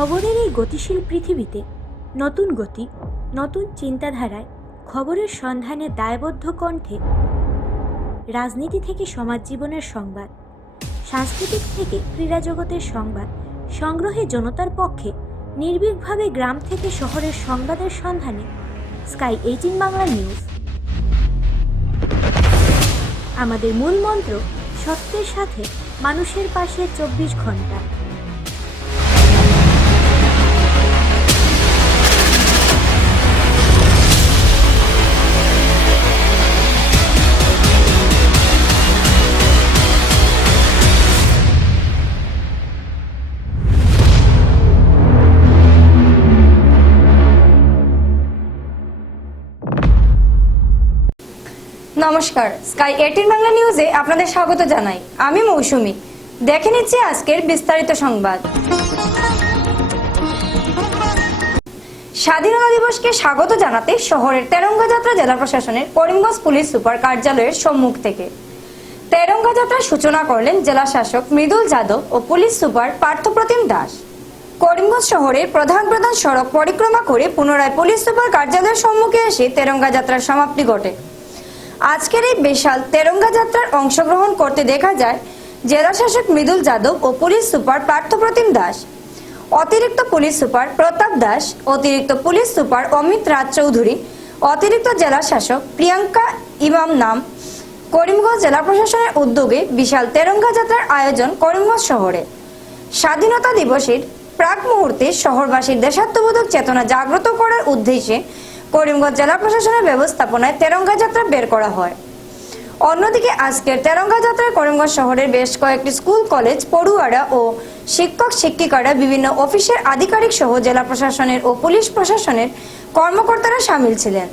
খবরের এই গতিশীল পৃথিবীতে নতুন গতি, নতুন চিন্তাধারায় খবরের সন্ধানে দায়বদ্ধ কণ্ঠে রাজনীতি থেকে সমাজ জীবনের সংবাদ, সাংস্কৃতিক থেকে ক্রীড়া জগতের সংবাদ সংগ্রহে জনতার পক্ষে নির্ভীকভাবে গ্রাম থেকে শহরের সংবাদের সন্ধানে স্কাই 18 বাংলা নিউজ। আমাদের মূল মন্ত্র সত্যের সাথে মানুষের পাশে 24 ঘন্টা। নমস্কার, স্কাই 18 বাংলা নিউজে আপনাদের স্বাগত জানাই। আমি মৌসুমী। দেখে নিচ্ছি আজকের বিস্তারিত সংবাদ। স্বাধীনতা দিবসকে স্বাগত জানাতে শহরের তেরঙ্গা যাত্রা জেলা প্রশাসনের করিমগঞ্জ পুলিশ সুপার কার্যালয়ের সম্মুখ থেকে তেরঙ্গা যাত্রার সূচনা করলেন জেলা শাসক মৃদুল যাদব ও পুলিশ সুপার পার্থপ্রতিম দাস। করিমগঞ্জ শহরের প্রধান প্রধান সড়ক পরিক্রমা করে পুনরায় পুলিশ সুপার কার্যালয়ের সম্মুখে এসে তেরঙ্গা যাত্রার সমাপ্তি ঘটে। আজকের এই বিশাল তেরঙ্গা যাত্রার অংশগ্রহণ করতে দেখা যায় জেলা শাসক মৃদুল যাদব ও পুলিশ সুপার পার্থপ্রতিম দাস, অতিরিক্ত পুলিশ সুপার প্রতাপ দাস, অতিরিক্ত পুলিশ সুপার অমিত রাজ চৌধুরী, অতিরিক্ত জেলা শাসক প্রিয়াঙ্কা ইমাম নাম। করিমগঞ্জ জেলা প্রশাসনের উদ্যোগে বিশাল তেরঙ্গা যাত্রার আয়োজন করিমগঞ্জ শহরে। স্বাধীনতা দিবসের প্রাক মুহূর্তে শহরবাসীর দেশাত্মবোধক চেতনা জাগ্রত করার উদ্দেশ্যে করিমগঞ্জ জেলা প্রশাসনের ব্যবস্থাপনায় তেরঙ্গা যাত্রা বের করা হয়। অন্যদিকে আজকের তেরঙ্গা যাত্রায় করিমগঞ্জ শহরের বেশ কয়েকটি স্কুল, কলেজ, পড়ুয়ারা ও শিক্ষক শিক্ষিকারা, বিভিন্ন অফিসের আধিকারিক সহ জেলা প্রশাসনের ও পুলিশ প্রশাসনের কর্মকর্তারা সামিল ছিলেন।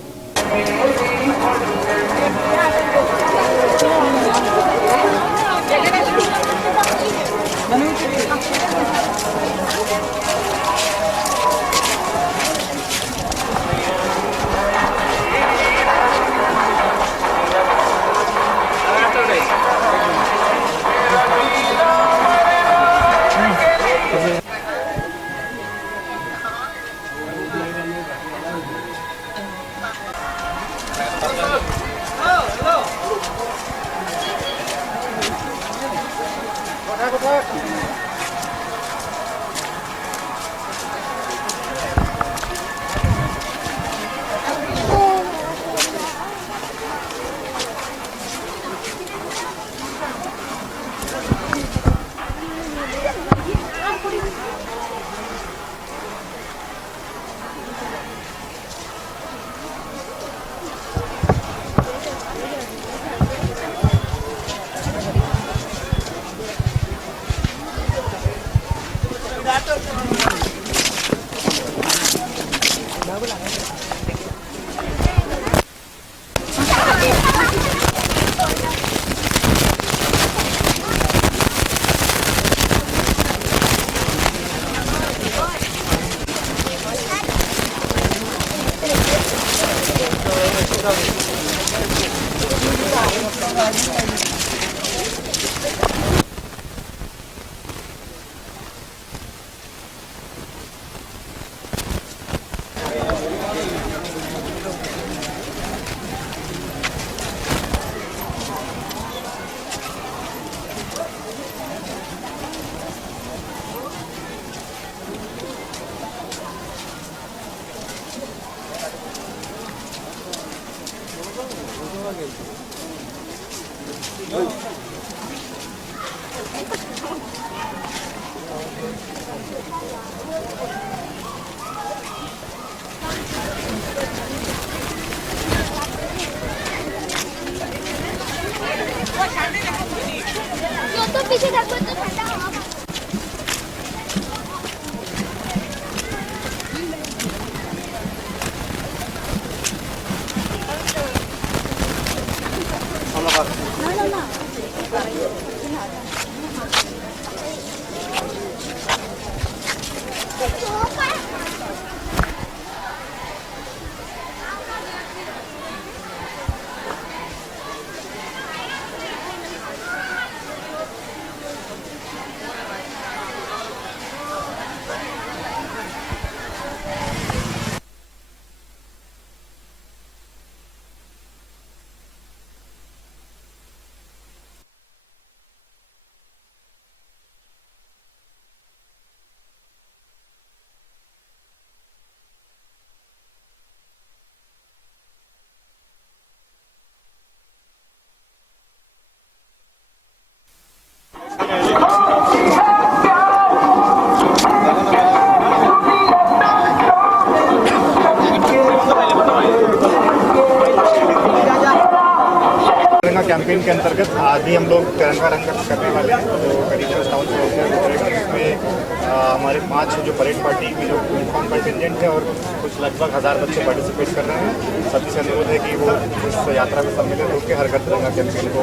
के अंतर्गत आज भी हम लोग तिरंगा रंग करने वाले हैं। तो करीब 57 उसमें हमारे 5 जो परेड पार्टी की जो यूनिफॉर्म कंटिजेंट है और कुछ लगभग 1000 बच्चे पार्टिसिपेट कर रहे हैं। सभी से अनुरोध है कि वो इस यात्रा में सम्मिलित होकर हर घर तिरंगा कैंपेन को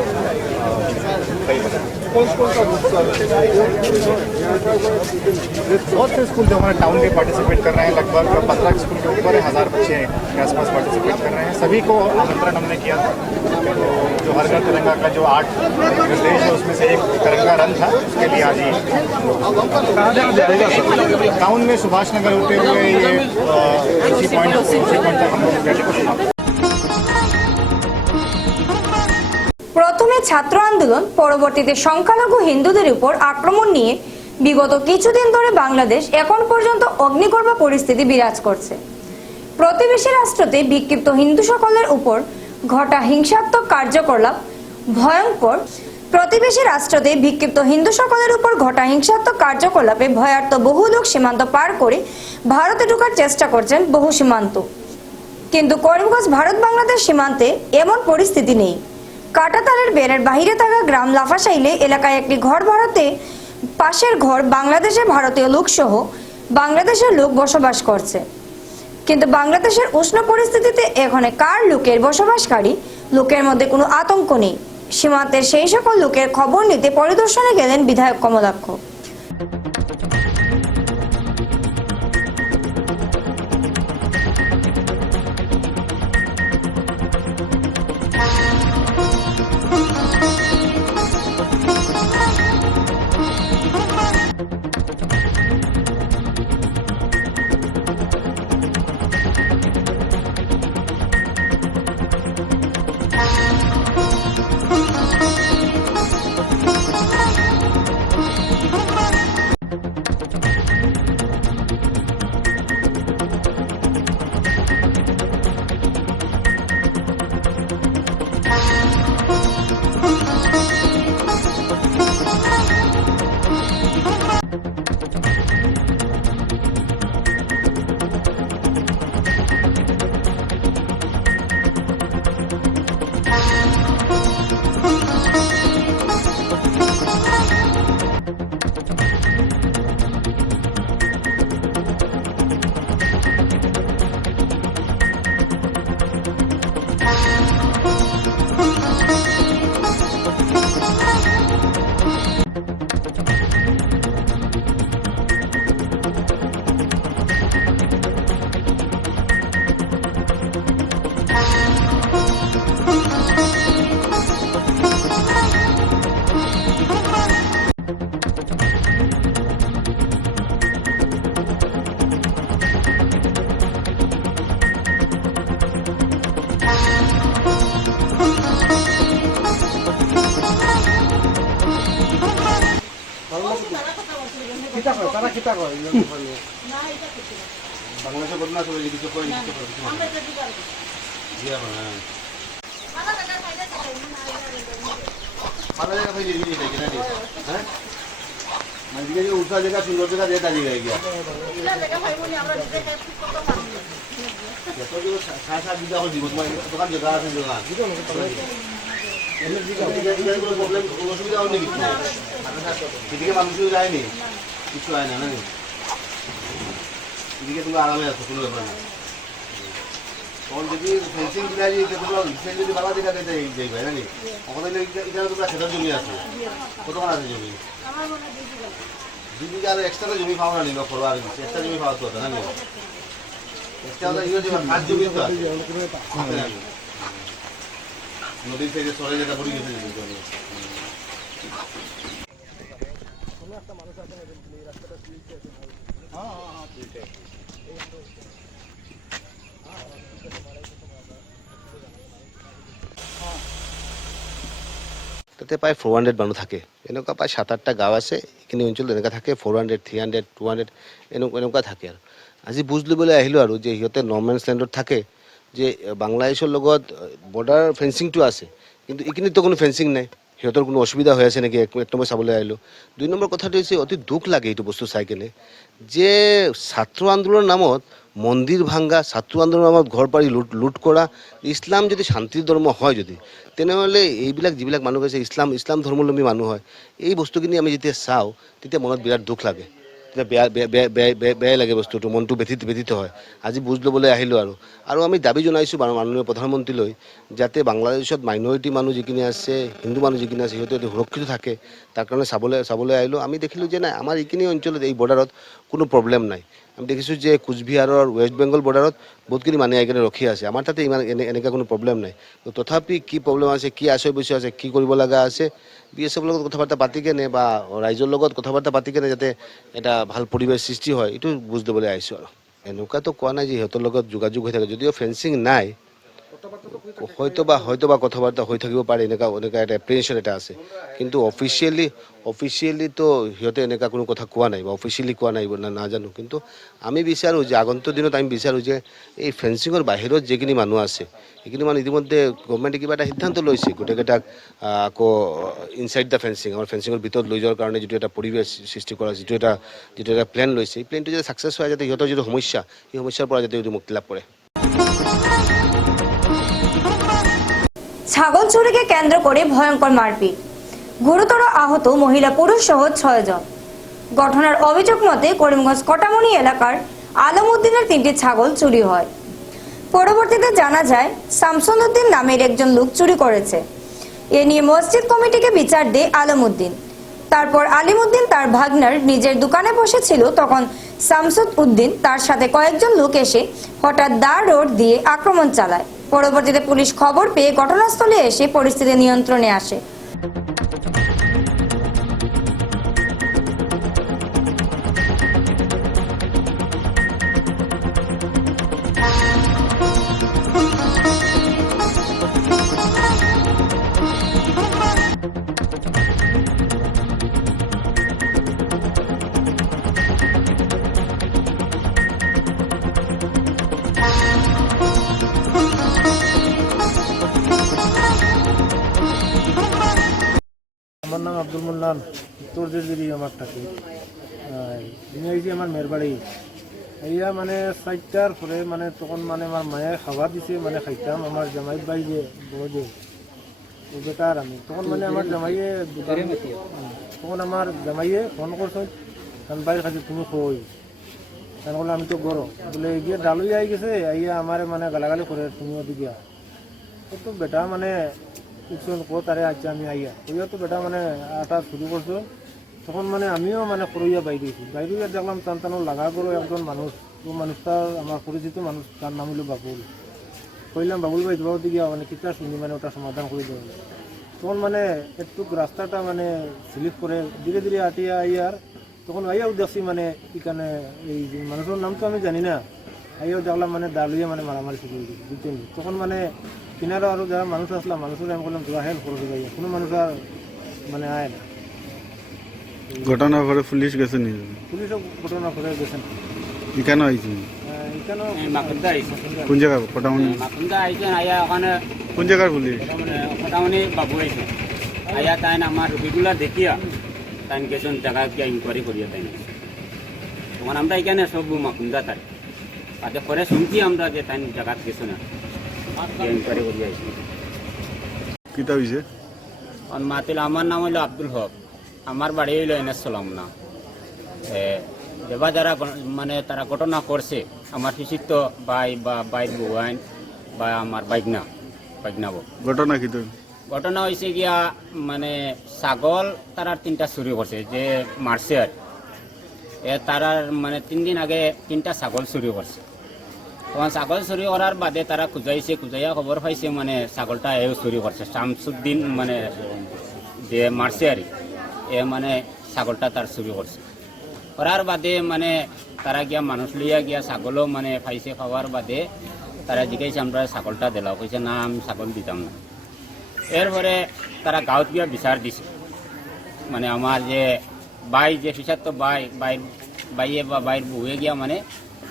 सही बनाएं। बहुत से स्कूल जो हमारे टाउन में पार्टिसिपेट कर रहे हैं, लगभग 15 स्कूल के ऊपर 1000 बच्चे के आसपास पार्टिसिपेट कर रहे हैं। सभी को आमंत्रण हमने किया था। तो जो हर घर तिरंगा का जो 8 निर्देश है उसमें से एक तिरंगा रन था, उसके लिए आज ही टाउन में सुभाष नगर होते हुए ये इसी पॉइंट तक हम लोग रैली को समाप्त। প্রথমে ছাত্র আন্দোলন, পরবর্তীতে সংখ্যালঘু হিন্দুদের উপর আক্রমণ নিয়ে বিগত কিছুদিন ধরে বাংলাদেশ এখন পর্যন্ত অগ্নিগর্ভ পরিস্থিতি বিরাজ করছে। প্রতিবেশী রাষ্ট্রতে বিক্ষিপ্ত হিন্দু সকলের উপর ঘটা হিংসাত্মক কার্যকলাপ ভয়ঙ্কর। প্রতিবেশী রাষ্ট্রতে বিক্ষিপ্ত হিন্দু সকলের উপর ঘটা হিংসাত্মক কার্যকলাপে ভয়ার্ত বহু লোক সীমান্ত পার করে ভারতে ঢোকার চেষ্টা করছেন বহু সীমান্ত। কিন্তু করিমগঞ্জ ভারত বাংলাদেশ সীমান্তে এমন পরিস্থিতি নেই। কাটাতালের বেড়ের বাইরে থাকা গ্রাম লাফাশাইলে এলাকায় একটি ঘর ভাড়াতে পাশের ঘর বাংলাদেশের ভারতীয় লোকসহ বাংলাদেশের লোক বসবাস করছে। কিন্তু বাংলাদেশের উষ্ণ পরিস্থিতিতে এখানে কার লোকের বসবাসকারী লোকের মধ্যে কোনো আতঙ্ক নেই। সীমান্তের সেই সকল লোকের খবর নিতে পরিদর্শনে গেলেন বিধায়ক কমলাক্ষ। বাংলাদেশে বদনা চলে কিছু কই ভালো জায়গা পাইলে দিবি এটা কিনা দিয়ে হ্যাঁ মানে দিকে যে উঠা জায়গা সুন্দর জায়গা দিয়ে দাঁড়িয়ে গিয়া ইলা জায়গা পাইবনি আমরা নিজে ঠিক করতে পারবো যত যে সারা দিদা হল দিব তোমার দোকান জায়গা আছে দোকান এমনি দিকে কোনো প্রবলেম অসুবিধা হয়নি কিছু এদিকে মানুষ যায়নি কিছু হয় না নাকি এদিকে তুমি আরামে আছো কোনো ব্যাপার না তখন যদি ফেন্সিং দিলে ফেন্সিং যদি বাবা দিকে দিতে যাই ভাই নাকি ওখানে এখানে তোমরা খেতার জমি আছে কতক্ষণ আছে জমি দুই বিঘা আর এক্সট্রা জমি পাওয়া না নিবা করবো আর এক্সট্রা জমি পাওয়া তো না এক্সট্রা খাস জমি তো আছে নদীর থেকে সরে যেটা পড়ে গেছে তাতে প্রায় 400 মানুহ থাকে এনেকুৱা প্ৰায় 7-8টা গাঁও আছে এইখিনি অঞ্চলত এনেকুৱা থাকে 400 300 200 এনেকুৱা থাকে আৰু আজি বুজ ল'বলৈ আহিলোঁ আৰু যে সিহঁতে নৰ্মেন্স লেণ্ডত থাকে যে বাংলাদেশৰ লগত বৰ্ডাৰ ফেন্সিংটো আছে কিন্তু এইখিনিতো কোনো ফেন্সিং নাই সিহঁতৰ কোনো অসুবিধা হৈ আছে নেকি এক নম্বৰ চাবলৈ আহিলোঁ 2 নম্বৰ কথাটো হৈছে অতি দুখ লাগে এইটো বস্তু চাই কেনে যে ছাত্ৰ আন্দোলনৰ নামত মন্দির ভাঙ্গা, ছাত্র আন্দোলনত ঘৰ পাৰি লুট কৰা। ইছলাম যদি শান্তিৰ ধৰ্ম হয় যদি, তেনেহ'লে এইবিলাক যিবিলাক মানুহ আছে ইছলাম ধৰ্মাৱলম্বী মানুহ হয়, এই বস্তুখিনি আমি যেতিয়া চাওঁ তেতিয়া মনত বিৰাট দুখ লাগে, তেতিয়া বেয়াই লাগে বস্তুটো, মনটো ব্যথিত হয়। আজি বুজ ল'বলৈ আহিলোঁ আৰু আমি দাবী জনাইছোঁ মাননীয় প্ৰধানমন্ত্ৰীলৈ, যাতে বাংলাদেশত মাইনৰিটি মানুহ যিখিনি আছে, হিন্দু মানুহ যিখিনি আছে, সিহঁতে সুৰক্ষিত থাকে। তাৰ কাৰণে চাবলৈ আহিলোঁ। আমি দেখিলোঁ যে নাই, আমাৰ এইখিনি অঞ্চলত এই বৰ্ডাৰত কোনো প্ৰব্লেম নাই। আমি দেখিছোঁ যে কোচবিহাৰৰ ৱেষ্ট বেংগল বৰ্ডাৰত বহুতখিনি মানুহে আহি কিনে ৰখি আছে। আমাৰ তাতে ইমান এনেকুৱা কোনো প্ৰব্লেম নাই। তথাপি কি প্ৰব্লেম আছে, কি আশয় বস্তু আছে, কি কৰিব লগা আছে, BSF লগত কথা বাৰ্তা পাতি কেনে বা ৰাইজৰ লগত কথা বাৰ্তা পাতি কেনে যাতে এটা ভাল পৰিৱেশ সৃষ্টি হয়, এইটো বুজ দিবলৈ আহিছোঁ। আৰু এনেকুৱাতো কোৱা নাই যে সিহঁতৰ লগত যোগাযোগ হৈ থাকে, যদিও ফেন্সিং নাই, হয়তো বা কথা বাৰ্তা হৈ থাকিব পাৰে, এনেকুৱা এটা এপ্ৰিহেনশ্যন এটা আছে। কিন্তু অফিচিয়েলিতো সিহঁতে এনেকুৱা কোনো কথা কোৱা নাই বা অফিচিয়েলি কোৱা নাই নাজানো। কিন্তু আমি বিচাৰোঁ যে আগন্তুক দিনত আমি বিচাৰোঁ যে এই ফেন্সিঙৰ বাহিৰত যিখিনি মানুহ আছে, সেইখিনি মানুহ ইতিমধ্যে গভৰ্ণমেণ্টে কিবা এটা সিদ্ধান্ত লৈছে, গোটেইকেইটাক আকৌ ইনচাইড দ্য ফেন্সিং, আমাৰ ফেন্সিঙৰ ভিতৰত লৈ যোৱাৰ কাৰণে যিটো এটা পৰিৱেশ সৃষ্টি কৰা, যিটো এটা প্লেন লৈছে, এই প্লেনটো যাতে ছাকচেছ হয়, যাতে সিহঁতৰ যিটো সমস্যা, সেই সমস্যাৰ পৰা যাতে মুক্তি লাভ কৰে। ছাগল চুরিকে কেন্দ্র করে ভয়ঙ্কর মারপিট, গুরুতর আহত মহিলা পুরুষ সহ 6 জন। ঘটনার অভিযোগ মতে করিমগঞ্জ কটামনি এলাকার আলম উদ্দিনের 3টি ছাগল চুরি হয়। পরবর্তীতে জানা যায় শামসুল উদ্দিন নামের একজন লোক চুরি করেছে। এ নিয়ে মসজিদ কমিটিকে বিচার দেয় আলম উদ্দিন। তারপর আলিম উদ্দিন তার ভাগনার নিজের দোকানে বসেছিল, তখন শামসুল উদ্দিন তার সাথে কয়েকজন লোক এসে হঠাৎ দা রোড দিয়ে আক্রমণ চালায়। পরবর্তীতে পুলিশ খবর পেয়ে ঘটনাস্থলে এসে পরিস্থিতি নিয়ন্ত্রণে আসে। আমার নাম আব্দুল মোল্লান, উত্তর জেজুরি আমার থাকি। এই যে আমার মেয়ের বাড়ি এইয়া মানে 4টার পরে মানে তখন মানে আমার মায়ের খাবার দিছে, মানে খাইতাম। আমার জামাই ভাই যে বড় যে ও বেকার আমি তখন মানে আমার জামাইয়ে তখন আমার জামাইয়ে ফোন করছেন, কারণ বাইরের কাছে তুমি কই, কারণ বলে আমি তো গরো বলে গিয়ে ডালুই আই গেছে, আইয়া আমার মানে গালাগালি করে তুমিও দিকে তো বেটা মানে তারে আচ্ছা আমি আইয়া ওইয়া তো বেটা মানে আটা শুরু করছো। তখন মানে আমিও মানে করইয়া বাইরে দেখলাম টান লাগা করো একজন মানুষ, তো মানুষটা আমার পরিচিত মানুষ, তার নাম হলো বাবুল। কইলাম বাবুল ভাই তোমার দিকে মানে কিতা শুনি মানে ওটা সমাধান করে দেবেন। তখন মানে একটু রাস্তাটা মানে স্লিপ করে ধীরে ধীরে আটিয়া আইয়ার, তখন আইয়াও দেখছি মানে এখানে এই মানুষের নাম তো আমি জানি না, আইয়াও দেখলাম মানে দালুইয়া মানে মারামারি শুরু করে দিচ্ছে বুঝছেন। তখন মানে কিনারও আরও যারা মানুষ আসলাম, মানুষের আমি বললাম তোরা হেল্প করে দেবে, কোনো মানুষ আর মানে আয় না। ঘটনা পরে পুলিশ গেছে নি? পুলিশও ঘটনা করে গেছেন। এখানে আইছে? এখানেও মাকুন্দা আইছে। কোন জায়গা? কটামনি? মাকুন্দা আইছে, আয়া ওখানে কোন জায়গার পুলিশ? কটামনি বাবু আইছে। আয়া তাই আমার রেগুলার দেখিয়া তাই গেছেন জায়গা গিয়া ইনকোয়ারি করিয়া তাই তখন আমরা এখানে সব মাকুন্দা তাই তাতে পরে শুনছি আমরা যে তাই জায়গা গেছো না, ইনকোয়ারি করিয়া আইছি। কিতা হইছে? মাতিল আমার নাম হইল আব্দুল হক, আমার বাড়ি হইল এনএসলাম না। দেবা যারা মানে তারা ঘটনা করছে আমার শিক্ষিত ভাই বা বাইর বউয়াইন বা আমার বাইকনা বউ। ঘটনা কি? ঘটনা হয়েছে গিয়া মানে ছাগল তারার 3টা চুরি করছে, যে মারছে আর তারার মানে 3 দিন আগে 3টা ছাগল চুরি করছে। তখন ছাগল চুরি করার বাদে তারা খুঁজাইয়া খবর পাইছে মানে ছাগলটা এও চুরি করছে। শামসুদ্দিন মানে যে মারছে আর মানে ছাগলটা তার চুরি করছে। করার বাদে মানে তারা গিয়া মানুষ লইয়া গিয়া ছাগলও মানে পাইছে, খাওয়ার বাদে তারা জিজ্ঞাসা আমরা ছাগলটা দিলাম, কইছে না আমি ছাগল দিতাম না। এরপরে তারা গাঁৱত গিয়া বিচার দিছে, মানে আমার যে বাই যে পিছাত্ত বাইয়ে বা বাইর বউয়ে গিয়া মানে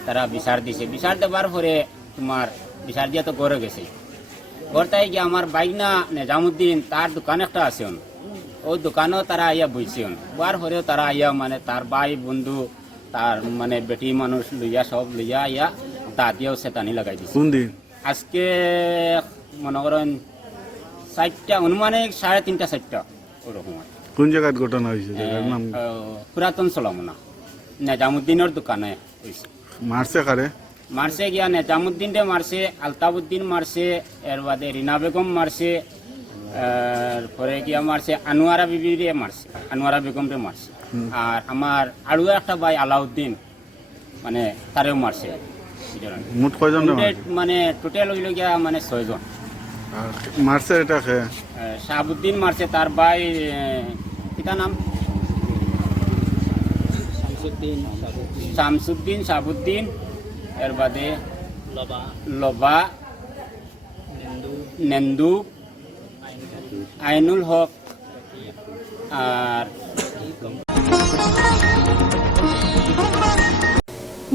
তারা বিচার দিছে। বিচার দেবার পরে তোমার বিচার দিয়া তো গড়ে গেছে। গড়টাই গিয়া আমার বাইক না নিজামুদ্দিন তার দোকান একটা আছে, ওই দোকানও তারা আইয়া বইছে। বার পরেও তারা আইয়া মানে তার ভাই বন্ধু তার মানে বেটি মানুষ লইয়া সব লইয়া ইয়া দা দিয়েও সেতানি লাগাই দিছে। কোন দিন? আজকে মনে করেন 4টা অনুমানে 3:30 4টা ওরকম আর কি। কোন জায়গায় ঘটনা হয়েছে? জায়গার নাম? পুরাতন সলামনা নেজামুদ্দিনের দোকানে হয়েছে। মারছে কারে? মারছে গিয়া নেজামুদ্দিন রে মারছে, আলতাবুদ্দিন মারছে, এর বাদে রিনা বেগম মারছে, পরে গিয়া মারছে আনোয়ারা বিবি রে মারছে, আনোয়ারা বেগম রে মারছে। আর আমার আরো একটা ভাই আলাউদ্দিন মানে তারেও মারছে। মোট কয়জন রে মারছে? মানে টোটাল হইল গিয়া মানে 6 জন। আর মারছে এটা কে? শাহাবুদ্দিন মারছে, তার ভাই পিতা নাম শামসুদ্দিন, শাহাবুদ্দিন, এর বাদে লবা, নেন্দু, আইনুল হক আর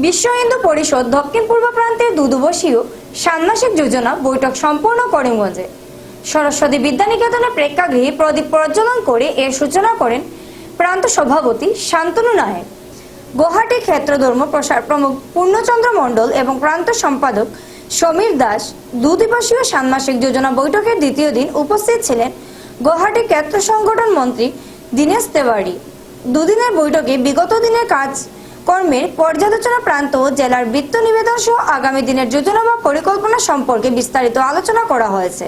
বিশ্ব হিন্দু পরিষদ দক্ষিণ পূর্ব প্রান্তের দুদিবসীয় ষান্মাসিক যোজনা বৈঠক সম্পূর্ণ করিমগঞ্জে সরস্বতী বিদ্যানিকেতনের প্রেক্ষাগৃহে প্রদীপ প্রজ্বলন করে এর সূচনা করেন প্রান্ত সভাপতি শান্তনু নায়ক, গুয়াহাটি ক্ষেত্র ধর্ম প্রসার প্রমুখ পূর্ণচন্দ্র মণ্ডল এবং প্রান্ত সম্পাদক সমীর দাস। দুদিবসীয় ষান্মাসিক যোজনা বৈঠকের দ্বিতীয় দিন উপস্থিত ছিলেন গুয়াহাটি ক্ষেত্র সংগঠন মন্ত্রী দীনেশ তেওয়ারি। দুদিনের বৈঠকে বিগত দিনের কাজকর্মের পর্যালোচনা, প্রান্ত ও জেলার বৃত্ত নিবেদন সহ আগামী দিনের যোজনা বা পরিকল্পনা সম্পর্কে বিস্তারিত আলোচনা করা হয়েছে।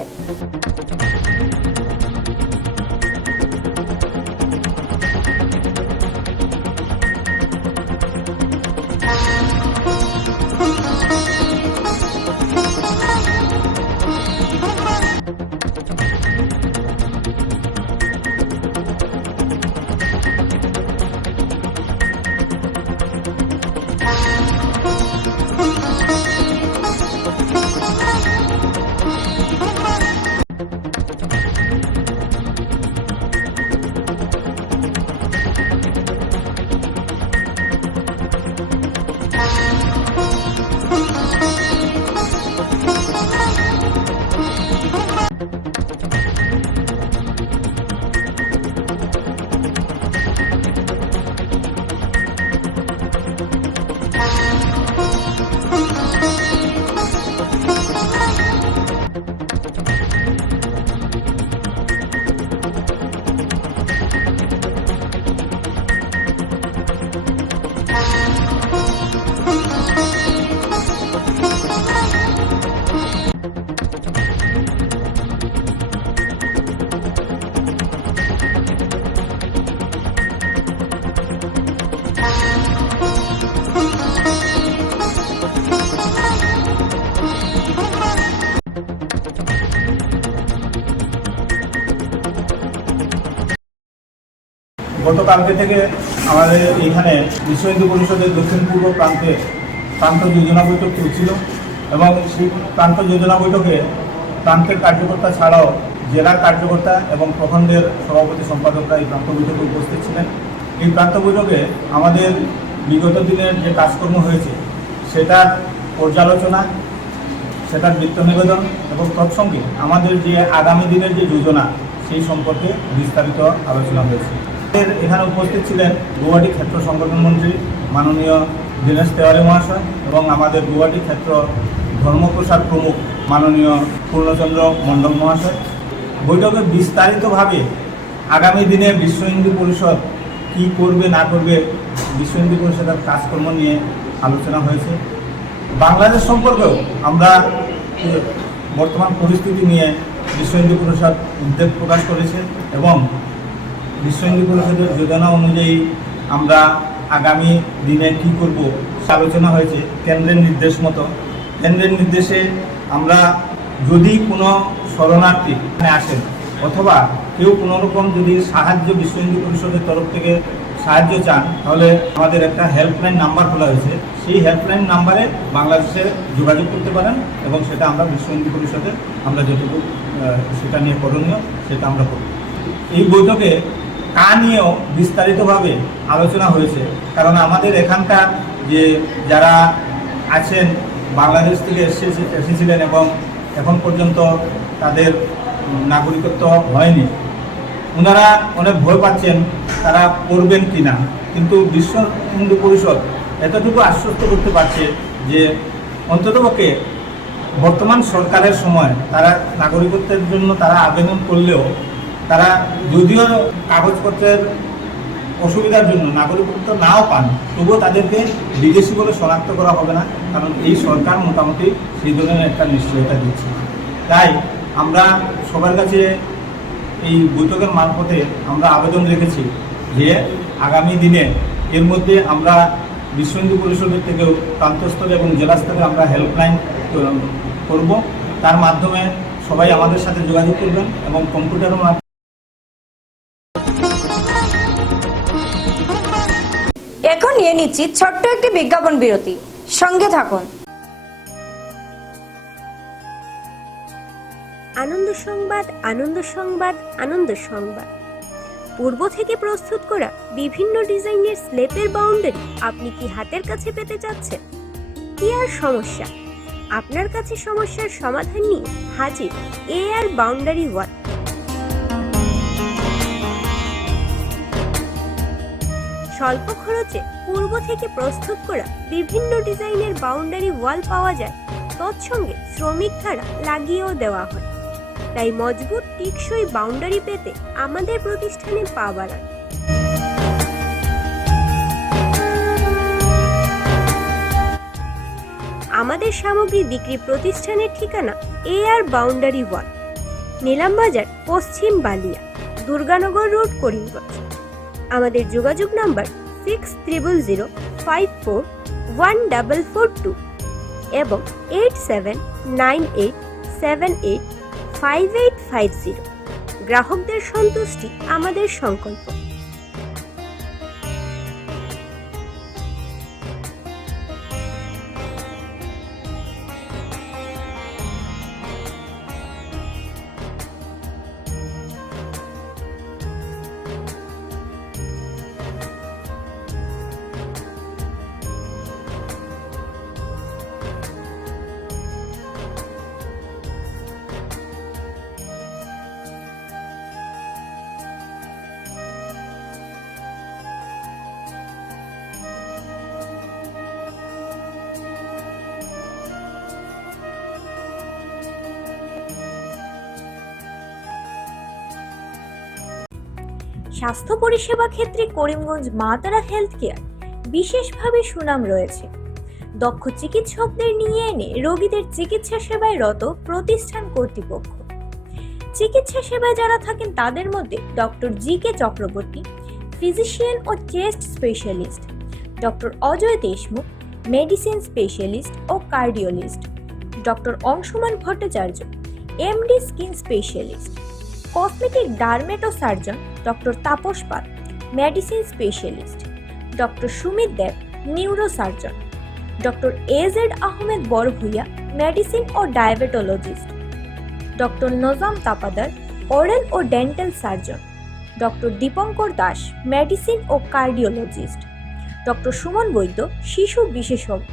গতকালকে থেকে আমাদের এখানে বিশ্ব হিন্দু পরিষদের দক্ষিণ পূর্ব প্রান্তে প্রান্ত যোজনা বৈঠক চলছিল এবং সেই প্রান্ত যোজনা বৈঠকে প্রান্তের কার্যকর্তা ছাড়াও জেলার কার্যকর্তা এবং প্রখণ্ডের সভাপতি সম্পাদকরা এই প্রান্ত বৈঠকে উপস্থিত ছিলেন। এই প্রান্ত বৈঠকে আমাদের বিগত দিনের যে কাজকর্ম হয়েছে সেটার পর্যালোচনা, সেটার বৃত্ত নিবেদন এবং তৎসঙ্গে আমাদের যে আগামী দিনের যে যোজনা সেই সম্পর্কে বিস্তারিত আলোচনা হয়েছে। এখানে উপস্থিত ছিলেন গুয়াহাটি ক্ষেত্র সংগঠন মন্ত্রী মাননীয় দীনেশ তেওয়ারি মহাশয় এবং আমাদের গুয়াহাটি ক্ষেত্র ধর্মপ্রসার প্রমুখ মাননীয় পূর্ণচন্দ্র মণ্ডল মহাশয়। বৈঠকে বিস্তারিতভাবে আগামী দিনে বিশ্ব হিন্দু পরিষদ কী করবে না করবে, বিশ্ব হিন্দু পরিষদের কাজকর্ম নিয়ে আলোচনা হয়েছে। বাংলাদেশ সম্পর্কেও আমরা বর্তমান পরিস্থিতি নিয়ে বিশ্ব হিন্দু পরিষদ উদ্বেগ প্রকাশ করেছে এবং বিশ্ব হিন্দু পরিষদের যোজনা অনুযায়ী আমরা আগামী দিনে কী করব সে আলোচনা হয়েছে। কেন্দ্রের নির্দেশ মতো, কেন্দ্রের নির্দেশে আমরা যদি কোনো শরণার্থী এখানে আসেন অথবা কেউ কোনো রকম যদি সাহায্য বিশ্ব হিন্দু পরিষদের তরফ থেকে সাহায্য চান, তাহলে আমাদের একটা হেল্পলাইন নাম্বার খোলা হয়েছে। সেই হেল্পলাইন নাম্বারে বাংলাদেশে যোগাযোগ করতে পারেন এবং সেটা আমরা বিশ্ব হিন্দু পরিষদের আমরা যতটুকু সেটা নিয়ে করণীয় সেটা আমরা করব। এই বৈঠকে তা নিয়েও বিস্তারিতভাবে আলোচনা হয়েছে, কারণ আমাদের এখানকার যে যারা আছেন বাংলাদেশ থেকে এসেছিলেন এবং এখন পর্যন্ত তাদের নাগরিকত্ব হয়নি, ওনারা অনেক ভয় পাচ্ছেন তারা করবেন কি না। কিন্তু বিশ্ব হিন্দু পরিষদ এতটুকু আশ্বস্ত করতে পারছে যে অন্ততপক্ষে বর্তমান সরকারের সময় তারা নাগরিকত্বের জন্য তারা আবেদন করলেও তারা যদিও কাগজপত্রের অসুবিধার জন্য নাগরিকত্ব নাও পান, তবুও তাদেরকে বিদেশি বলে শনাক্ত করা হবে না, কারণ এই সরকার মোটামুটি সেই ধরনের একটা নিশ্চয়তা দিচ্ছে। তাই আমরা সবার কাছে এই বৈঠকের মারফতে আমরা আবেদন রেখেছি যে আগামী দিনে এর মধ্যে আমরা বিশ্ব হিন্দু পরিষদের থেকেও প্রান্তস্তরে এবং জেলা স্তরে আমরা হেল্পলাইন করব, তার মাধ্যমে সবাই আমাদের সাথে যোগাযোগ করবেন এবং কম্পিউটারের মাধ্যমে। এখন নিয়ে নিচ্ছি ছোট্ট একটি বিজ্ঞাপন বিরতি, সঙ্গে থাকুন। আনন্দ সংবাদ, আনন্দ সংবাদ, আনন্দ সংবাদ। পূর্ব থেকে প্রস্তুত করা বিভিন্ন ডিজাইনের স্লেপের বাউন্ডারি আপনি কি হাতের কাছে পেতে চাচ্ছেন? কি আর সমস্যা, আপনার কাছে সমস্যার সমাধান নিয়ে হাজির AR বাউন্ডারি ওয়াল। স্বল্প খরচে পূর্ব থেকে প্রস্তুত করা বিভিন্ন ডিজাইনের বাউন্ডারি ওয়াল পাওয়া যায়, তৎসঙ্গে শ্রমিক দ্বারা লাগিয়েও দেওয়া হয়। তাই মজবুত টিকসই বাউন্ডারি পেতে আমাদের প্রতিষ্ঠানে পা বাড়ান। আমাদের সামগ্রী বিক্রি প্রতিষ্ঠানের ঠিকানা AR বাউন্ডারি ওয়াল, নিলামবাজার, পশ্চিম বালিয়া, দুর্গানগর রোড, করিমগঞ্জ। আমাদের যোগাযোগ নাম্বার 6000541442 এবং 8798785850। গ্রাহকদের সন্তুষ্টি আমাদের সংকল্প। স্বাস্থ্য পরিষেবা ক্ষেত্রে করিমগঞ্জ মা তারা হেলথ কেয়ার বিশেষভাবে সুনাম রয়েছে। দক্ষ চিকিৎসকদের নিয়ে এনে রোগীদের চিকিৎসা সেবায় রত প্রতিষ্ঠান কর্তৃপক্ষ। চিকিৎসা সেবায় যারা থাকেন তাদের মধ্যে ডক্টর GK চক্রবর্তী, ফিজিশিয়ান ও chest specialist, doctor Ajay Deshmukh, medicine specialist ও cardiologist, doctor Anshuman Bhattacharya, MD skin specialist, cosmetic dermato surgeon doctor Tapas Pal, medicine specialist, doctor Sumit Deb, neuro surgeon, doctor AZ Ahmed Barbhuiya, medicine ও diabetologist, doctor Nazam Tapadar, oral ও dental surgeon, doctor Dipankar Das, medicine ও cardiologist, doctor Suman Baidya, শিশু বিশেষজ্ঞ,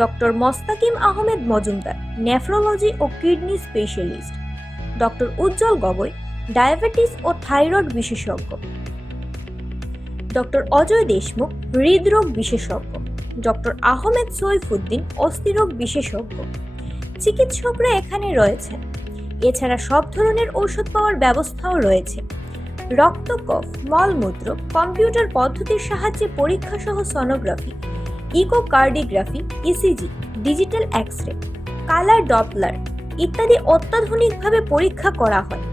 doctor Mostakim Ahmed Majumdar, nephrology ও kidney specialist, doctor উজ্জ্বল Gogoi, diabetes ও thyroid বিশেষজ্ঞ, doctor Ajay Deshmukh, হৃদরোগ বিশেষজ্ঞ, doctor Ahmed Saifuddin, অস্থিরোগ বিশেষজ্ঞ। চিকিৎসকরা এখানে রয়েছেন। এছাড়া সব ধরনের ঔষধ পাওয়ার ব্যবস্থাও রয়েছে। রক্ত, কফ, মলমূত্র, কম্পিউটার পদ্ধতির সাহায্যে পরীক্ষা সহ sonography, echocardiography, ECG, digital x-ray, colour Doppler ইত্যাদি অত্যাধুনিকভাবে পরীক্ষা করা হয়।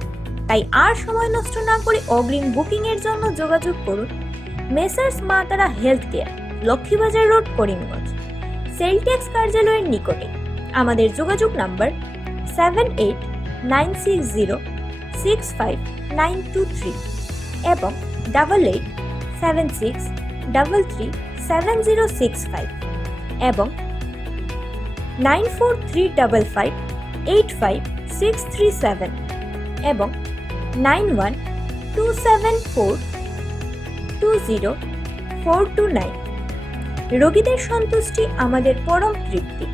তাই আর সময় নষ্ট না করে অগ্রিম বুকিং এর জন্য যোগাযোগ করুন মেসার্স মা তারা health care, Laxmibazar road, Karimganj, sell tax কার্যালয়ের নিকটে। আমাদের যোগাযোগ নাম্বার 7896065923 এবং 8876337065 এবং 9435585637 এবং 9127420429। রোগীদের সন্তুষ্টি আমাদের পরম তৃপ্তি।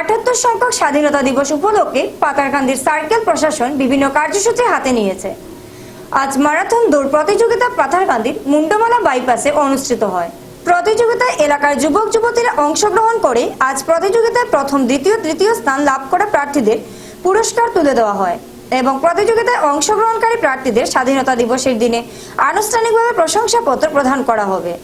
78 সংখ্যক স্বাধীনতা দিবস উপলক্ষে পাতারকান্দির সার্কেল প্রশাসন বিভিন্ন কার্যসূচি হাতে নিয়েছে। আজ ম্যারাথন দৌড় প্রতিযোগিতা পাতারকান্দির মুন্ডমালা বাইপাসে অনুষ্ঠিত হয়। প্রতিযোগিতায় এলাকার যুবক যুবতীরা অংশগ্রহণ করে আজ প্রতিযোগিতায় প্রথম, দ্বিতীয়, তৃতীয় স্থান লাভ করা প্রার্থীদের পুরস্কার তুলে দেওয়া হয় এবং প্রতিযোগিতায় অংশগ্রহণকারী প্রার্থীদের স্বাধীনতা দিবসের দিনে আনুষ্ঠানিকভাবে প্রশংসাপত্র প্রদান করা হবে।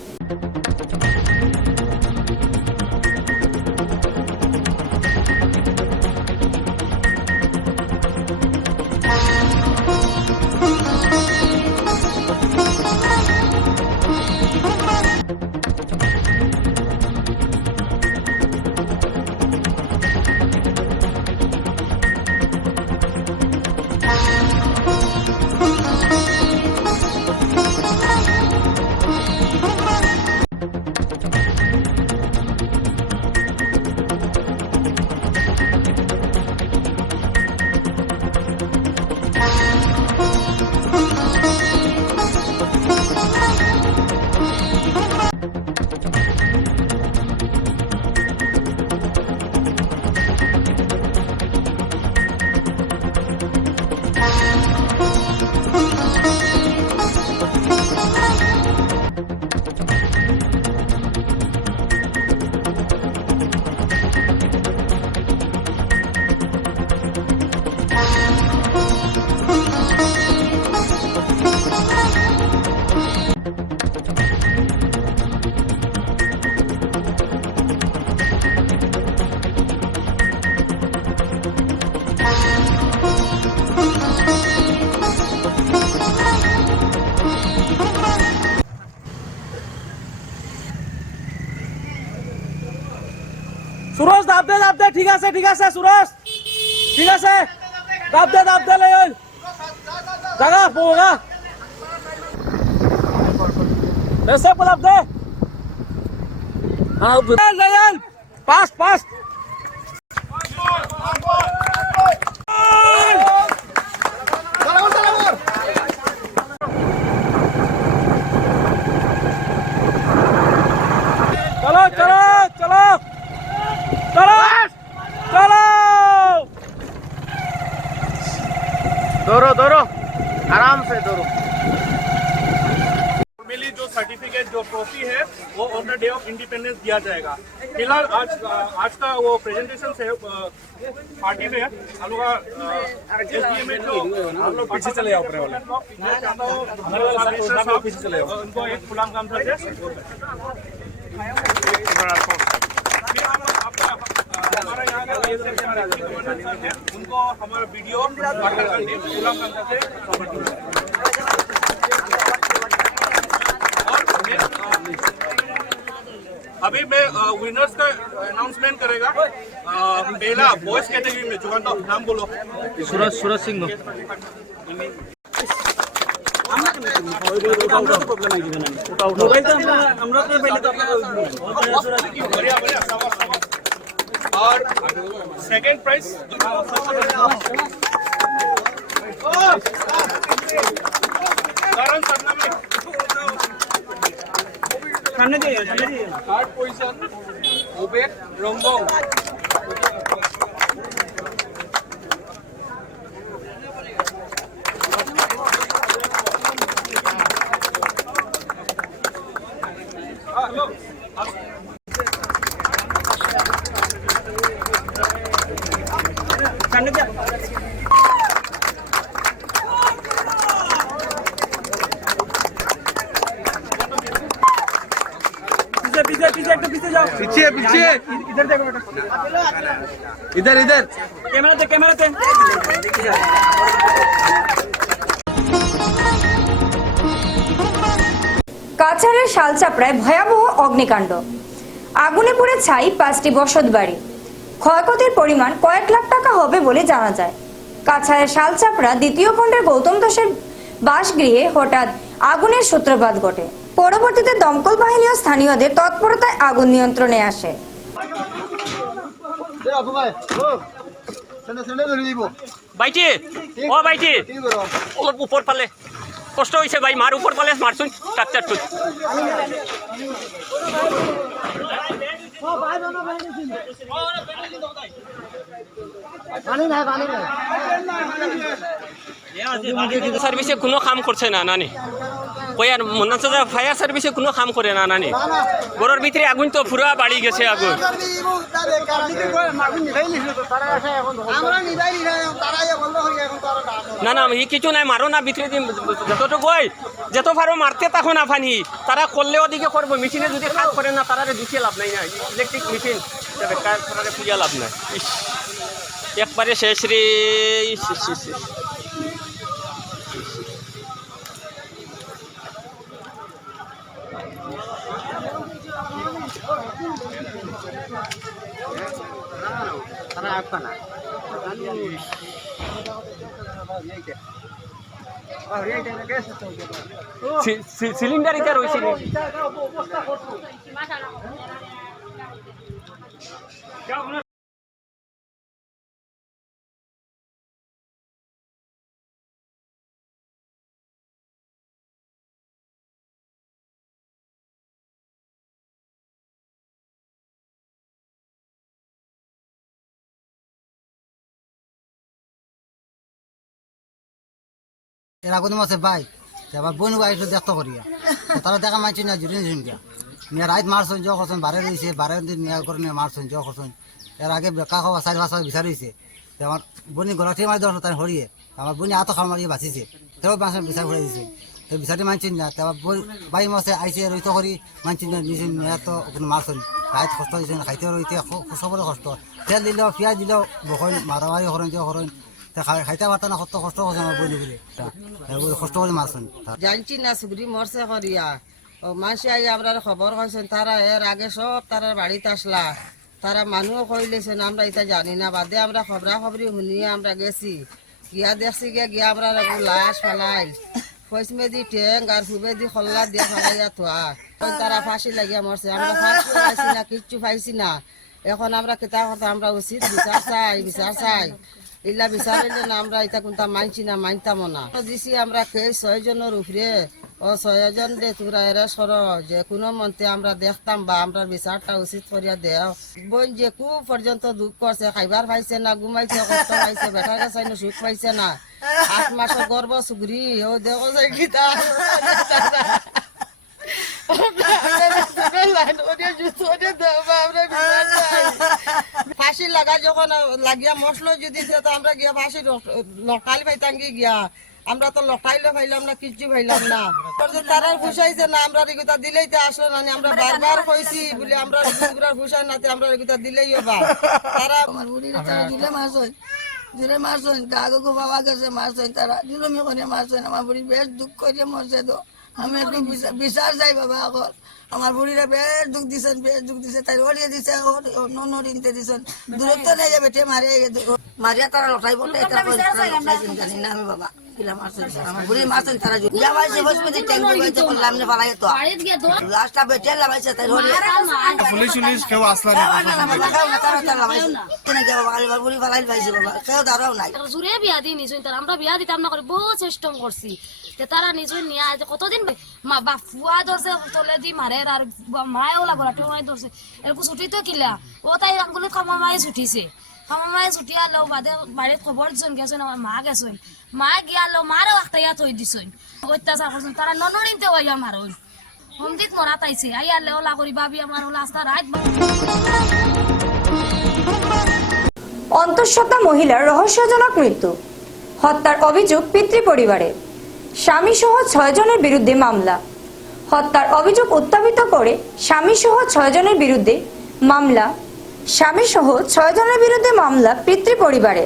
সুরজ দাব দে ঠিক আছে সুরজ ঠিক আছে দাব দে লে জায়গা পোগা সব দাব দে হ্যাঁ লে পাস चलो दौड़ो आराम से दौड़ो। फॉर्मली जो सर्टिफिकेट जो ट्रॉफी है वो on the day of independence दिया जाएगा। फिलहाल आज का वो प्रेजेंटेशन है पार्टी में हम लोग SDM जो हम लोग पीछे चले जाओ ऊपर वाले पीछे चले जाओ उनको एक फुलाम काम था हमारा यहाँ का उनको हमारा वीडियो अभी मैं विनर्स का अनाउंसमेंट करेगा। पहला बॉयज कैटेगरी में जुगान तो नाम बोलो। सूरज सिंह और second prize third position Uber Rangbang. पीछे इधर देखो बेटा इधर कैमरा दे কাছাড়ের শালচাপড়ায় ভয়াবহ অগ্নিকাণ্ড, আগুনে পুড়ে ছাই 5টি বসতবাড়ি, ক্ষয়ক্ষতির পরিমাণ কয়েক লাখ টাকা হবে বলে জানা যায়। কাছাড়ের শালচাপড়া দ্বিতীয় খণ্ডের গৌতম দাসের বাসগৃহে হঠাৎ আগুনের সূত্রপাত ঘটে। পরবর্তীতে দমকল বাহিনী ও স্থানীয়দের তৎপরতায় আগুন নিয়ন্ত্রণে আসে। বাইটি ও বাইটি অলপ উপর পালে কষ্ট হয়েছে ভাই, মার উপর পালে মারছুন টাকচার সার্ভিসে কোনো কাম করছে না নানি কই আর মনে ফায়ার সার্ভিসে কোনো কাম করে না নানি ঘরের ভিতরে আগুন তো পুরা বাড়ি গেছে আগুন না না ই কিছু নাই মারো না ভিতরে যতটুকু হয় যত পারো মারতে তখন আফানি তারা করলেও দিকে করবো মেশিনে যদি কাজ করে না তারা দুষিয়ে লাভ নাই না ইলেকট্রিক মেশিন তারা পুজা লাভ নাই ইস একবারে শেষ রে সিলিন্ডার এটা রয়েছে এরা কোনো মাসে ভাই এবার বোন আইসো দেখতে করিয়া তারা দেখা মানছি না জুড়ে নিয়েছেন গিয়া মেয়ে রাত মারছেন জ করছেন বারে রয়েছে বারে দিন মেয়া করে নিয়ে মারছেন জ করছেন এর আগে বেকা খাওয়া 4-5 বিচারিছে আমার বোনি গলাঠি মারি দেওয়া তাই হরিয়ে আমার বোনি হাত খাওয়া মারিয়ে বাঁচিছে তেও বাঁচের বিচার করে দিছে তো বিচারটি মানছেন না তারপর বাই মাসে আইসে রইতে করি মানছেন না নিজে মেয়া তো ওখানে মারছেন রাত কষ্ট হয়েছে খাইতে রইতে সবরে কষ্ট তেল দিলেও পিঁয়াজ দিলেও বখন মারামারি করেন যে করেন খাইতে পারত না কত কষ্ট করছে আমার বই নিবলে কষ্ট করে মারছেন জানছি না সুগরি মরছে করিয়া ও মাসি আই আমরা খবর কইছেন তারা এর আগে সব তারা বাড়িতে আসলা তারা মানুষ কইলেছেন আমরা এটা জানি না বাদে আমরা খবরাখবরি শুনিয়ে আমরা গেছি গিয়া দেখছি গিয়া আমরা লাশ ফালাই ফসমেদি টেং আর সুবেদি খল্লা দিয়ে ফালাইয়া থোয়া তারা ফাঁসি লাগিয়া মরছে আমরা ফাঁসি পাইছি না কিচ্ছু পাইছি না এখন আমরা কেতা কথা আমরা উচিত বিচার চাই ইলা বিচারিলে না আমরা এটা কোনটা মানছি না মানতাম না দিছি আমরা কে 6 জনের উপরে ও 6 জন রে তোরা এরা সর যে কোনো মন্তে আমরা দেখতাম বা আমরা বিচারটা উচিত করিয়া দেও বোন যে খুব পর্যন্ত দুঃখ করছে খাইবার পাইছে না ঘুমাইছে কষ্ট পাইছে বেটার কাছে সুখ পাইছে না 8 মাসের গর্ভ সুগরি ও দেখো যাই গীতা ফাঁসি লাগা যখন লাগিয়া মশলো যদি আমরা গিয়া ফাঁসি লটাইল পাইতাম গিয়া আমরা তো লটাইলে পাইলাম না কিচ্ছু পাইলাম না তারা ঘুষাইছে না আমরা রেগুতা দিলেই তো আসলো না আমরা বারবার কইছি বলে আমরা ঘুষাই না আমরা রেগুতা দিলেই বা তারা দিলে মারছেন কাগো বাবা গেছে মারছেন তারা দিলমি করে মারছেন আমার বুড়ি বেশ দুঃখ করে মরছে তো আমি একটু বিচার যাই বাবা এখন আমার বুড়িরা বেশ দুঃখ দিছে তাই ওড়িয়ে দিছে নিতে দিছেন দূরত্ব নেই বেটে মারিয়া তারা লটাই বলতে জানি না আমি বাবা আমার বুড়ি মারছেন তারা লাগাইছে বসপতি ট্যাঙ্ক লাগাইছে বললাম না পালাই তো লাস্টটা বেটে লাগাইছে তাই পুলিশ কেউ আসলা বুড়ি পালাই পাইছে বাবা কেউ দাঁড়াও নাই জুড়ে বিয়া দিই নিজে আমরা বিয়া দিতাম না করে বহু চেষ্টা করছি তারা নিজে নিয়ে কতদিন ফুয়া ধরছে তলে দি মারে আর মায়েও লাগলাটো মাই ধরছে এরকম ছুটি তো কিলা ও তাই আঙ্গুলি খামা মায়ে ছুটিছে খামা মায়ে ছুটিয়া লো বাদে বাড়িত খবর দিছেন গেছেন আমার মা গেছেন মা গিয়া লো মারে একটা থই দিছেন অত্যাচার করছেন তারা ননরিনতে হইয়া মারন হমদিত মরা তাইছে আইয়া লেওলা করি ভাবি আমার হলো আস্তা রাত অন্তঃসত্ত্বা মহিলার রহস্যজনক মৃত্যু হত্যার অভিযোগ পিতৃ পরিবারে স্বামী সহ 6 জনের বিরুদ্ধে মামলা হত্যার অভিযোগ উত্থাপিত করে স্বামী সহ 6 জনের বিরুদ্ধে মামলা স্বামী সহ 6 জনের বিরুদ্ধে মামলা পিতৃ পরিবারে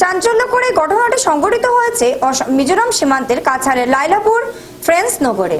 চাঞ্চল্যকর এই ঘটনাটি সংঘটিত হয়েছে মিজোরাম সীমান্তের কাছাড়ের লাইলাপুর ফ্রেন্স নগরে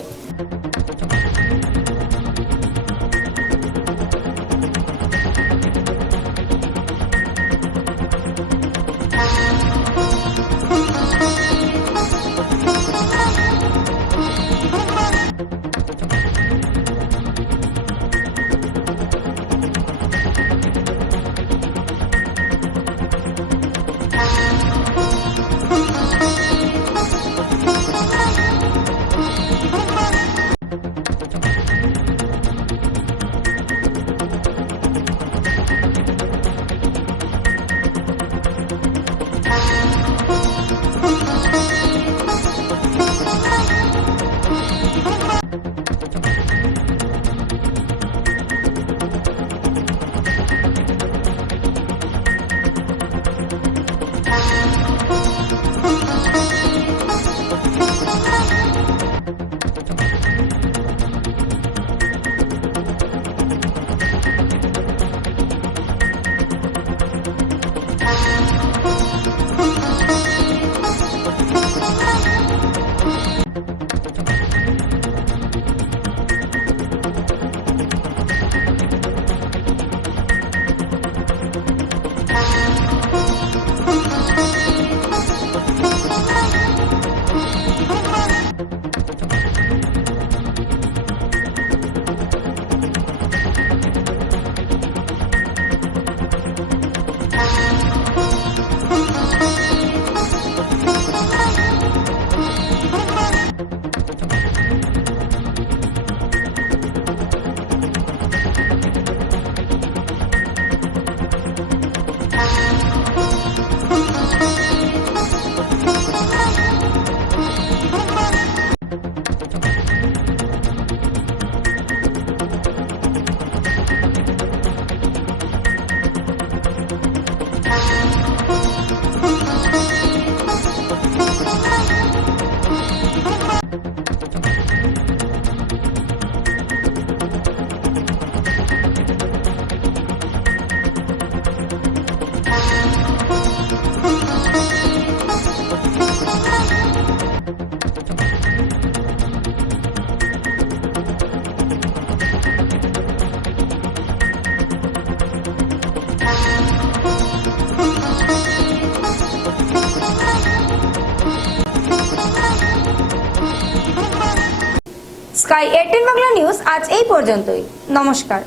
স্কাই 18 বাংলা নিউজ আজ এই পর্যন্তই। নমস্কার।